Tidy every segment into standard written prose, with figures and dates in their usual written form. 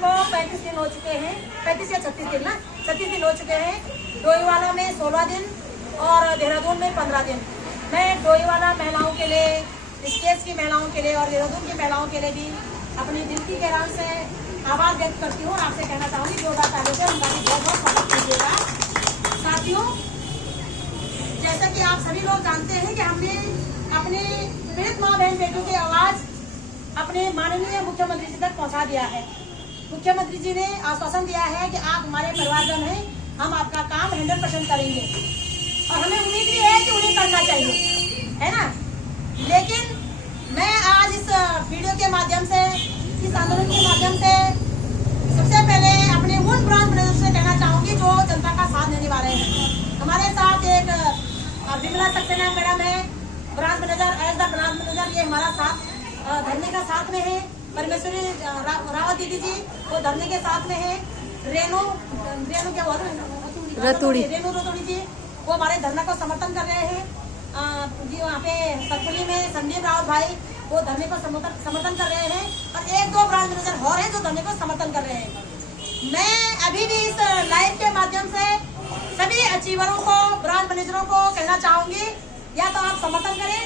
को 35 दिन हो चुके हैं, 35 या 36 दिन ना, 36 दिन हो चुके हैं। डोईवाला में 16 दिन और देहरादून में 15 दिन। मैं डोईवाला महिलाओं के लिए, ऋषिकेश की महिलाओं के लिए और देहरादून की महिलाओं के लिए भी अपनी दिल की गहराई से आभार व्यक्त करती हूँ और आपसे कहना चाहूँगी 2 बार पहले से उनका भी बहुत बहुत स्वागत कीजिएगा। साथियों, जैसा कि आप सभी लोग जानते हैं कि हमने अपनी पीड़ित माँ बहन बेटियों की आवाज़ अपने माननीय मुख्यमंत्री जी तक पहुँचा दिया है। मुख्यमंत्री जी ने आश्वासन दिया है कि आप हमारे परिवारजन हैं, हम आपका काम 100% करेंगे और हमें उम्मीद भी है कि उन्हें करना चाहिए, है ना। लेकिन मैं आज इस वीडियो के माध्यम से, इस आंदोलन के माध्यम से सबसे पहले अपने उन ब्रांच मैनेजर से कहना चाहूँगी जो जनता का साथ देने वाले हैं। हमारे साथ एक विमला सक्सेना मैडम है, branch manager, as the branch manager, ये हमारा साथ धरने का साथ में है। परमेश्वरी रावत दीदी जी वो धरने के साथ में है। रेनू क्या हुआ, रतूड़ी जी वो हमारे धरना को समर्थन कर रहे हैं। जी वहाँ पे सतपुली में संदीप रावत भाई वो धरने को समर्थन कर रहे हैं और 1-2 ब्रांच मैनेजर और हैं जो धरने को समर्थन कर रहे हैं। मैं अभी भी इस लाइव के माध्यम से सभी अचीवरों को, ब्रांच मैनेजरों को कहना चाहूंगी, या तो आप समर्थन करें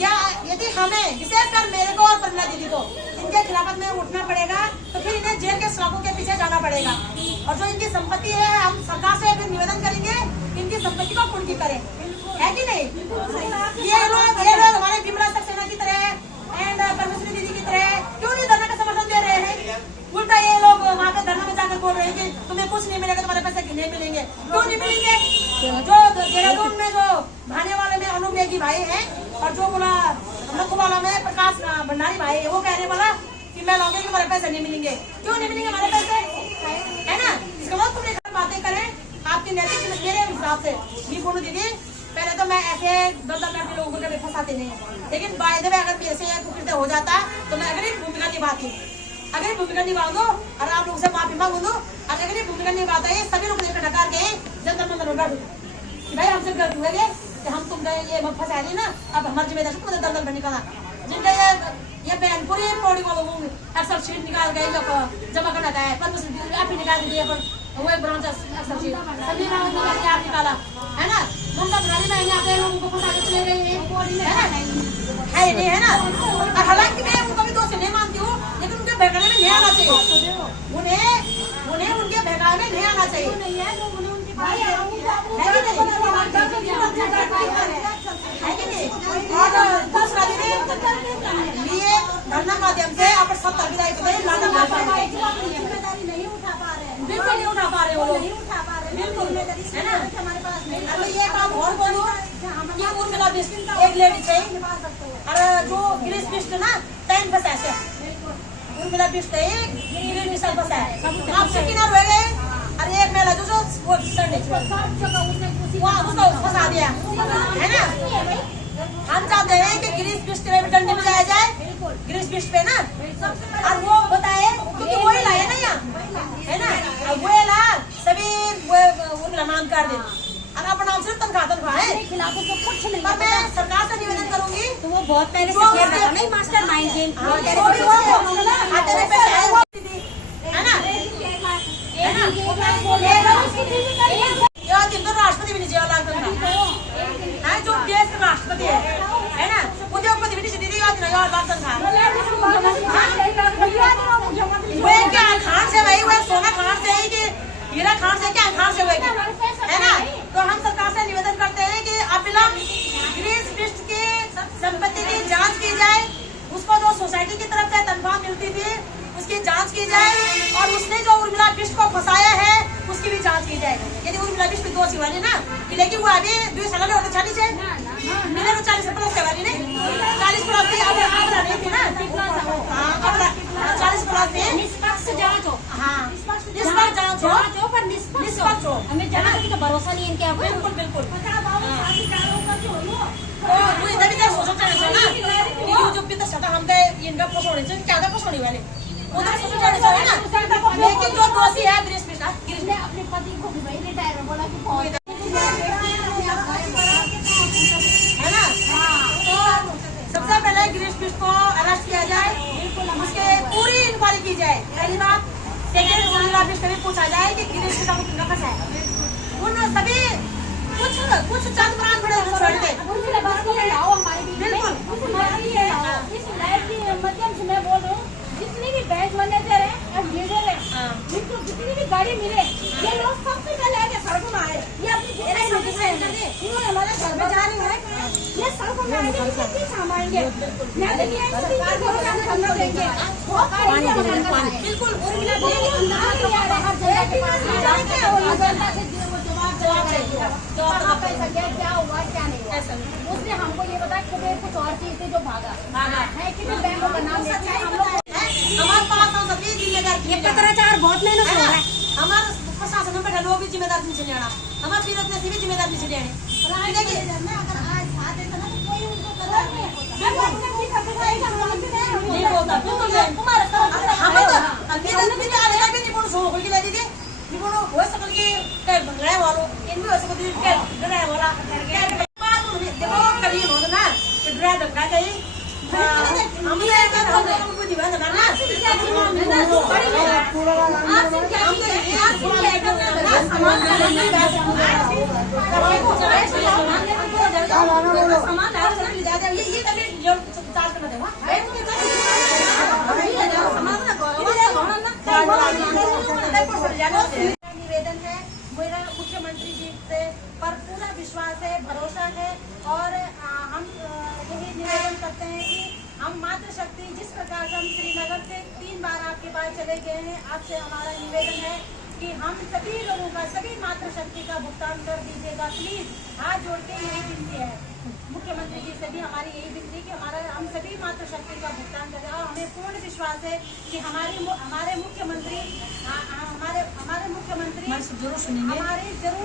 या यदि हमें, विशेषकर मेरे को और प्रमिला दीदी को, इनके खिलाफत में उठना पड़ेगा तो फिर इन्हें जेल के सलाखों के पीछे जाना पड़ेगा। और जो इनकी संपत्ति है, हम सरकार से फिर निवेदन करेंगे इनकी संपत्ति को कुर्की करें, है कि नहीं। ये लोग हमारे विमला सक्सेना की तरह एंड परमेश्वरी दीदी की तरह क्यों नहीं धरना का समर्थन दे रहे हैं। उल्टा ये लोग वहाँ पे धरना में जाकर बोल रहे हैं कि तुम्हें कुछ नहीं मिलेगा, तुम्हारे पैसे नहीं मिलेंगे। क्यों नहीं मिलेंगे? जो देहरादून में जो भाने वाले में अनूप नेगी भाई है और जो बोला नकुवाला में प्रकाश भंडारी भाई है, वो कहने वाला कि मैं लाऊंगा कि हमारे पैसे नहीं मिलेंगे। क्यों नहीं मिलेंगे हमारे पैसे, है ना। इसके बाद तुमने बातें करें आपकी नैतिक, मेरे हिसाब से भी बोलो दीदी, पहले तो मैं ऐसे दल करके लोगों को कभी फंसाते नहीं, लेकिन बायदे में अगर मेरे से कुछ हो जाता तो मैं अगर भूमिका निभाती, अगर भूमिका निभा दो और आप लोगों से माफी मांगू दो, अगर ये भूमिका निभाता है सभी लोग लेकर ढका के जनता मंदिर में बैठो कि भाई हमसे गलत हुए कि हम तुम ये फंसा दी ना, अब हमारी जिम्मेदारी खुद दल में निकाला। जिनका ये बैनपुरी पौड़ी वालों को एक्सल शीट निकाल गए जमा करना था, पर आप ही निकाल दीजिए, पर वो एक ब्रांच एक्सल शीट सभी आप निकाला, है ना। ममता बनाने में आते लोगों को फंसा के चले गए हैं, है नहीं, है ना। और हालांकि मैं उनका भी दोष नहीं मानती हूँ, लेकिन उनके बहकाने में नहीं आना चाहिए, उन्हें उनके बहकाने में नहीं आना चाहिए, और दूसरा लिए धरना माध्यम से आप सब बिल्कुल नहीं उठा पा रहे हो लोग, बिल्कुल, है ना। अरे ये काम और बोलो, ये उर्मिला बिष्ट एक लेडी चाहिए और जो गिरीश बिष्ट ना 10 बस ऐसे उर्मिला बिष्ट है, गिरीश बिष्ट बस है, आपसे किनार हो गए। अरे एक मेला जो वो उसको फंसा दिया, है ना। हम चाहते हैं कि गिरीश बिष्ट पे डंडे में जाया जाए, गिरीश बिष्ट पे ना, और वो बताए क्योंकि वो ही लाए ना यहाँ, है ना। अब वो ला सभी उर्मिला नाम कर दे और अपना नाम सिर्फ तनख्वाह है, खिलाफ तो कुछ नहीं। पर मैं सरकार से निवेदन करूंगी, तो वो बहुत पहले से खेल रहा नहीं मास्टर माइंड गेम, खाते में पैसे आए है ना, है ना। यार दिन तो राष्ट्रपति भी नहीं जिया लाग है, जो देश का राष्ट्रपति है ना, उद्योगपति भी नहीं दीदी याद नहीं यार बात था। वो क्या खान से भाई, वो सोना खान से है कि हीरा खान से, क्या खान से है ना। तो हम सरकार से निवेदन करते हैं कि अविलंब गिरीश बिष्ट की संपत्ति की जांच की जाए, उसको जो सोसाइटी की तरफ से तनख्वाह मिलती थी उसकी जांच की जाए, और उसने जो उर्मिला बिष्ट को फंसाया है उसकी भी जांच की जाए। यदि उर्मिला बिष्ट दोषी वाली ना, लेकिन वो अभी 2 साल और 40 है, मिले तो 40 प्लस वाली नहीं, 40 प्लस थी, अब नहीं थी ना, अब 40 प्लस थी। निष्पक्ष जांच हो, हाँ निष्पक्ष जांच हो, पर निष्पक्ष हो, हमें जाना तो भरोसा नहीं इनके। बिल्कुल बिल्कुल, तो इधर भी सोचो ना, जो पिता सता हम गए इनका फसोड़े से क्या फसोड़ी वाले उधर सोचो है ना। लेकिन जो दोषी है गिरीश बिष्ट ने अपने पति को भी भाई रिटायर में बोला कि है ना। तो सबसे पहले गिरीश बिष्ट को अरेस्ट किया जाए, उसके पूरी इंक्वायरी की जाए, पहली बात। सेकेंड रूरल ऑफिस से भी पूछा जाए कि गृह का कितना पैसा है, उन सभी कुछ चंद प्राण बड़े छोड़ दे। इस लाइव के माध्यम से मैं बोल रहा हूँ, जितने भी बैंक मैनेजर है और लीडर है, जिनको जितनी भी गाड़ी मिले, ये लोग सबसे पहले आके सड़कों में आए, ये अपनी इन्होंने हमारे घर में जा रही है, ये सड़कों में आएंगे, इसे किस हम आएंगे, सरकार को हम देंगे, बिल्कुल क्या हुआ क्या नहीं हुआ, उसने हमको ये बताया कि कुछ और चीज थी जो भागा है कि बैंकों का नाम लेते हैं हम लोग। हमारे पास सभी जिम्मेदार पत्राचार बहुत मेहनत हो रहा है, हमारे प्रशासन में बैठे लोग भी जिम्मेदार नहीं लेना, हमारे विरोध में भी जिम्मेदार नहीं लेने। देखिए अगर आज साथ देता ना तो कोई उनको नहीं बोलता, हमें तो अभी भी निपुण सो होगी ले दीजिए, निपुण हो सकल की भंगड़े वालों इनमें हो सकल की डराए वाला देखो कभी हो ना डरा डरा गई हमने हमको दीवाना ना निवेदन है मेरा मुख्यमंत्री जी से पर पूरा विश्वास है, भरोसा है और हम यही निवेदन करते हैं कि हम मातृशक्ति जिस प्रकार से हम श्रीनगर से 3 बार आपके पास चले गए हैं, आपसे हमारा निवेदन है कि हम सभी लोगों का सभी मातृशक्ति का भुगतान कर दीजिएगा प्लीज। हाथ जोड़ के यही विनती है मुख्यमंत्री जी से भी हमारी यही विनती है कि हम सभी मातृशक्ति का भुगतान करें और हमें पूर्ण विश्वास है कि हमारे मुख्यमंत्री जरूर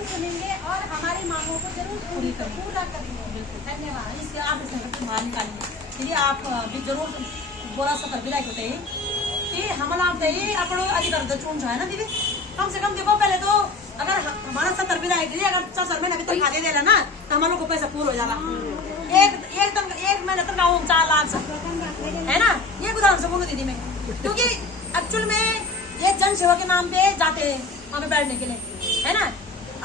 सुनेंगे और हमारी मांगों को जरूर पूरा करेंगे। धन्यवाद। इससे आप बाहर निकालेंगे चलिए आप भी जरूर बोला सतर भी लाइक होते हैं हमारा आप अपना अधिकार चुन है ना दीदी, कम से कम देखो पहले तो अगर हमारा 70 भी लाइक अगर 4 महीने अभी तक खा दे ना तो हम लोग को पैसा पूरा हो जाला, एक महीने तक 4 लाख है ना, ये उदाहरण से बोलो दीदी मैं, क्योंकि एक्चुअल में ये जन सेवा के नाम पे जाते हैं वहाँ पे बैठने के लिए है ना,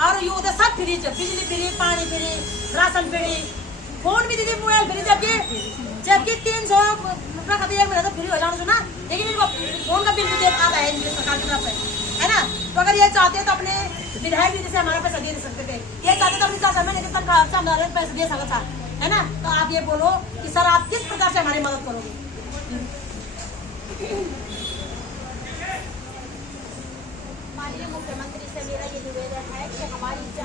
और ये उधर सब फ्री, बिजली फ्री, पानी फ्री, राशन फ्री, फोन भी दीदी मोबाइल फ्री, जबकि 300 रुपया का 1 महीना तो फ्री हो जाना ना, लेकिन इनको फोन का बिल भी आता है इनकी सरकार की तरफ से है ना। तो अगर ये चाहते हैं तो अपने विधायक जी से हमारा पैसा दे सकते थे, ये चाहते तो अपनी 4 महीने तक हमारे पैसा दे सकता है ना। तो आप ये बोलो कि सर आप किस प्रकार से हमारी मदद करोगे। माननीय मुख्यमंत्री से मेरा ये निवेदन है कि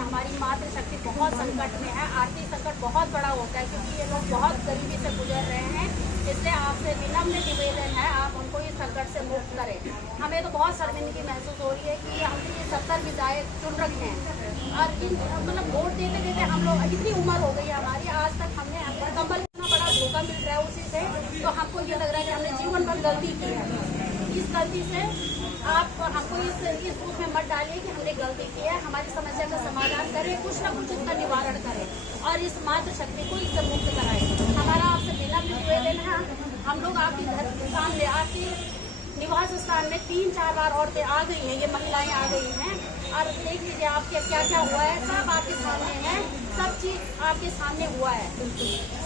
हमारी मातृशक्ति बहुत संकट में है, आर्थिक संकट बहुत बड़ा होता है क्योंकि ये लोग बहुत गरीबी से गुजर रहे हैं, इसलिए आपसे विनम्र निवेदन है आप उनको इस संकट से मुक्त करें। हमें तो बहुत शर्मिंदगी महसूस हो रही है कि हमने ये 70 विधायक चुन रखे हैं और मतलब वोट देते देते हम लोग इतनी उम्र हो गई है हमारी, आज तक हमने कंबल इतना बड़ा धोखा मिल रहा है उसी से, तो हमको ये लग रहा है कि हमने जीवन भर गलती की है। इस गलती से आप हमको इस उसमें मत डालिए कि हमने गलती की है, हमारी समस्या का समाधान करें, कुछ ना कुछ उसका निवारण करें और इस मातृशक्ति को इससे मुक्त कराएं। हमारा आपसे विनम्र निवेदन है, हम लोग आपके घर के सामने आपके निवास स्थान में 3-4 बार औरतें आ गई हैं, ये महिलाएं आ गई हैं और देख लीजिए आपके क्या क्या हुआ है, सब आपके सामने है, सब चीज आपके सामने हुआ है,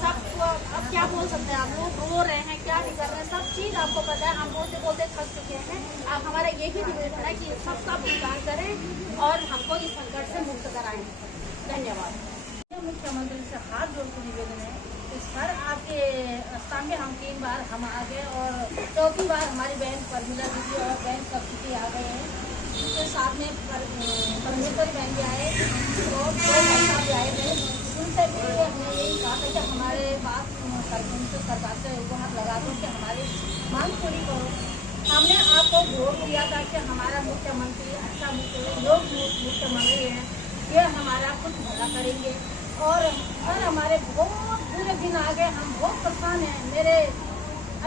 सब अब क्या बोल सकते हैं, आप लोग रो रहे हैं, क्या नहीं कर रहे हैं, सब चीज आपको पता है, हम बोलते बोलते थक चुके हैं। आप हमारा यही निवेदन है कि सबका भुगतान करें और हमको इस संकट से मुक्त कराएं। धन्यवाद। मुख्यमंत्री से हाथ जोड़ के निवेदन है, इस पर आपके सामने हम 3 बार हम आ गए और 4थी बार हमारी बहन परमिला दीदी और बहन कविता आ गए हैं, उनके साथ में परमेश्वरी बहन भी आए और 2 भाई भी आए थे, उनसे भी हमने यही कहा था कि हमारे पास सरकार से गुहार लगा दो कि हमारी मांग पूरी करो। हमने आपको वोट दिया था कि हमारा मुख्यमंत्री अच्छा मुख्यमंत्री है, ये हमारा कुछ भला करेंगे और सर हमारे बहुत पूरे दिन आ गए, हम बहुत परेशान हैं। मेरे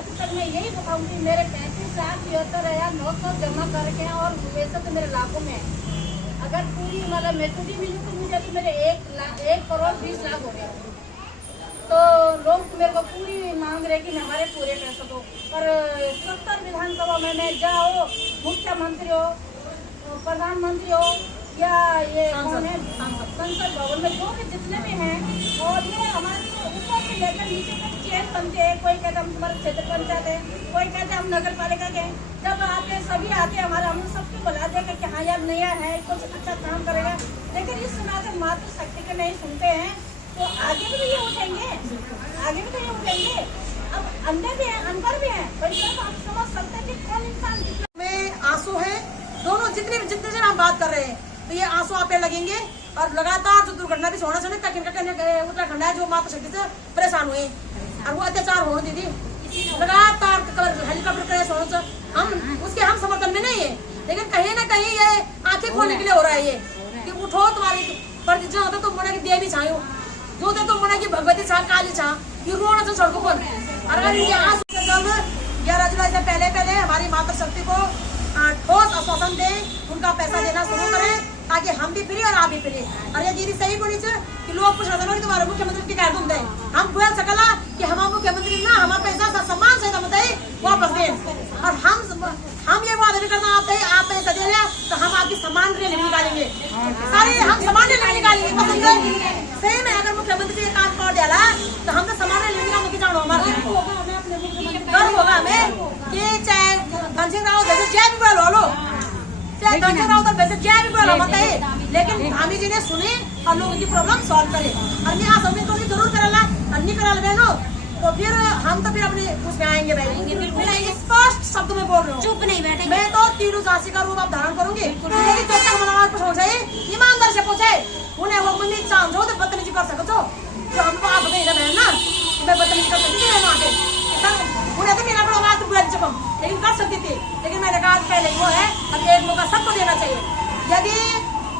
अभी तक मैं यही बताऊंगी, मेरे 35,73,900 जमा करके और वैसे तो मेरे लाखों में अगर पूरी मतलब मेचुरी मिली तो मुझे अभी मेरे 1 करोड़ 20 लाख हो गया। तो लोग मेरे को पूरी मांग रहे कि हमारे पूरे पैसे दो। पर 70 विधानसभा में जाओ, मुख्यमंत्री हो, प्रधानमंत्री हो या ये कौन है संसद भवन में जो भी जितने भी हैं, और ये हमारे ऊपर से लेकर नीचे तक चेन बनते हैं। कोई कहते हम तुम्हारे क्षेत्र पंचायत है, कोई कहते हम नगर पालिका के। जब आते सभी आते हमारा, हम सबको बुला देगा कि हाँ यार नया है, कुछ अच्छा काम करेगा। लेकिन इस समय अगर मातृशक्ति के नहीं सुनते हैं तो आगे भी तो ये उठेंगे, आगे भी तो ये उठेंगे। अब अंधे भी हैं, अनपढ़ भी हैं, पर इसका तो आप समझ सकते हैं कि कौन इंसान में आंसू है। दोनों जितने जन हम बात कर रहे हैं तो ये आंसू आप पे लगेंगे। और लगातार जो दुर्घटना भी होना चाहिए, उत्तराखंड है जो मातृशक्ति से परेशान हुए और वो अत्याचार होने दीदी, लगातार हेलीकॉप्टर क्रैश होने से हम समर्थन में नहीं है। लेकिन कहीं ना कहीं ये आंखें खोलने के लिए हो रहा है ये कि उठो, तुम्हारी प्रतिज्ञा होता तो मना की देवी छायो, जो थे तो मना की भगवती छा, काली छा, ये रोना से सड़कों पर। अगर ये आंसू 11 जुलाई से पहले हमारी मातृशक्ति को ठोस आश्वासन दे, उनका पैसा देना शुरू करें ताकि हम भी फ्री और आप भी फ्री। और ये दीदी सही बोली कि लोग पूछ रहे थे तुम्हारे मुख्यमंत्री की कह दूं हम बोल सकला कि हमारा मुख्यमंत्री ना हमारा पैसा सा सम्मान से बताइए वापस दें। और हम ये वादा भी करना आप पैसा दे लिया तो हम आपकी सम्मान रैली निकालेंगे, सारे हम सम्मान रैली निकालेंगे। सही में अगर मुख्यमंत्री ये काम कर दिया तो हम तो सम्मान रैली निकालने की जानो हमारे गर्व होगा हमें कि चाहे धनसिंह रावत जय भी बोलो लो, चाहे धनसिंह रावत वैसे जय भी बोलो बताइए, लेकिन धामी जी ने सुने और लोगों की प्रॉब्लम सॉल्व करे। और मैं आज तो जरूर करेला अन्य करा बहनों, तो फिर हम तो फिर अपने उसमें आएंगे भाई। स्पष्ट शब्द में बोल रही हूँ, चुप नहीं बैठे। मैं तो तीनों झांसी का रूप आप धारण करूंगी, लेकिन जब तक हमारा आवाज पहुंचाए, ईमानदार से पहुंचाए, उन्हें वो मंदिर चांद हो तो बदतमीजी कर सको जो हमको आप बताइए बहन ना, मैं बदतमीजी कर सकती थी वहाँ पे उन्हें तो मेरा बड़ा आवाज तो बुला चुकम, लेकिन कर सकती थी। लेकिन मैंने कहा पहले वो है, अब एक मौका सबको देना चाहिए। यदि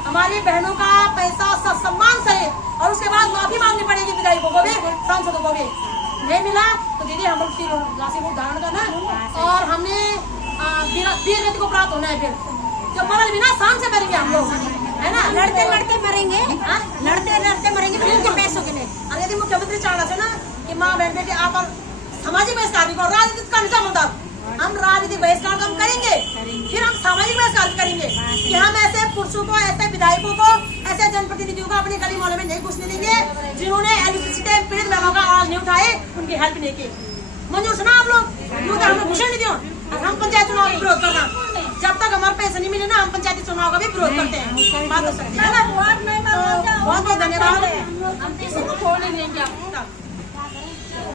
हमारी बहनों का पैसा सम्मान से और उसके बाद माफी मांगनी पड़ेगी विधायकों को भी, सांसदों को भी नहीं मिला तो दीदी हम लोग राशि को धारण करना और हमने वीर गति को प्राप्त होना है। फिर जब मरल बिना शान से मरेंगे हम लोग, है ना, लड़ते लड़ते मरेंगे, लड़ते लड़ते मरेंगे फिर पैसों के लिए। और यदि मुख्यमंत्री चाहना चाहिए ना कि माँ बहन बेटी आप सामाजिक बहिष्कार को राजनीतिक का निजाम होता, हम राजनीतिक बहिष्कार हम करेंगे, फिर हम सामाजिक बहिष्कार करेंगे कि हम ऐसे पुरुषों को, ऐसे विधायकों को, ऐसे जनप्रतिनिधियों को अपने गली मोहल्ले में नहीं घुसने देंगे जिन्होंने एलसीसी पीड़ित महिलाओं का आवाज नहीं उठाए, उनकी हेल्प नहीं की। मंजूर सुना आप लोग, क्योंकि हमें घुसने नहीं दियो। हम पंचायत चुनाव का विरोध करना, जब तक हमारे पैसे नहीं मिले ना हम पंचायती चुनाव का भी विरोध करते हैं। बात हो सकती है ना। बहुत बहुत धन्यवाद।